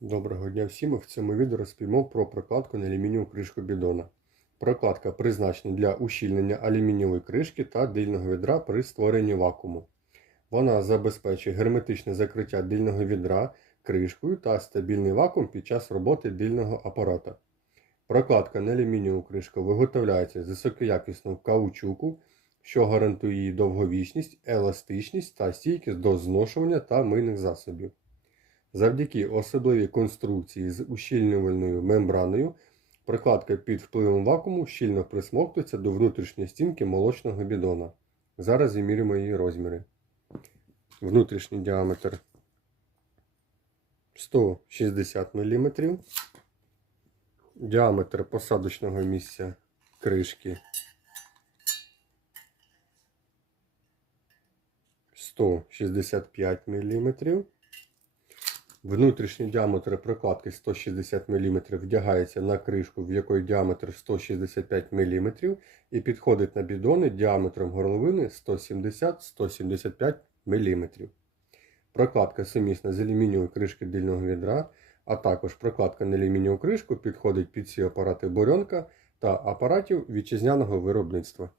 Доброго дня всім! В цьому відео розповімо про прокладку на алюмінієву кришку бідона. Прокладка призначена для ущільнення алюмінієвої кришки та дильного відра при створенні вакууму. Вона забезпечує герметичне закриття дильного відра кришкою та стабільний вакуум під час роботи дильного апарата. Прокладка на алюмінієву кришку виготовляється з високоякісного каучуку, що гарантує її довговічність, еластичність та стійкість до зношування та мийних засобів. Завдяки особливій конструкції з ущільнювальною мембраною, прокладка під впливом вакууму щільно присмоктується до внутрішньої стінки молочного бідона. Зараз вимірюємо її розміри. Внутрішній діаметр 160 мм. Діаметр посадочного місця кришки 165 мм. Внутрішній діаметр прокладки 160 мм вдягається на кришку, в якої діаметр 165 мм, і підходить на бідони діаметром горловини 170-175 мм. Прокладка сумісна з алюмінієвої кришки дильного відра, а також прокладка на алюмінієву кришку підходить під всі апарати бурьонка та апаратів вітчизняного виробництва.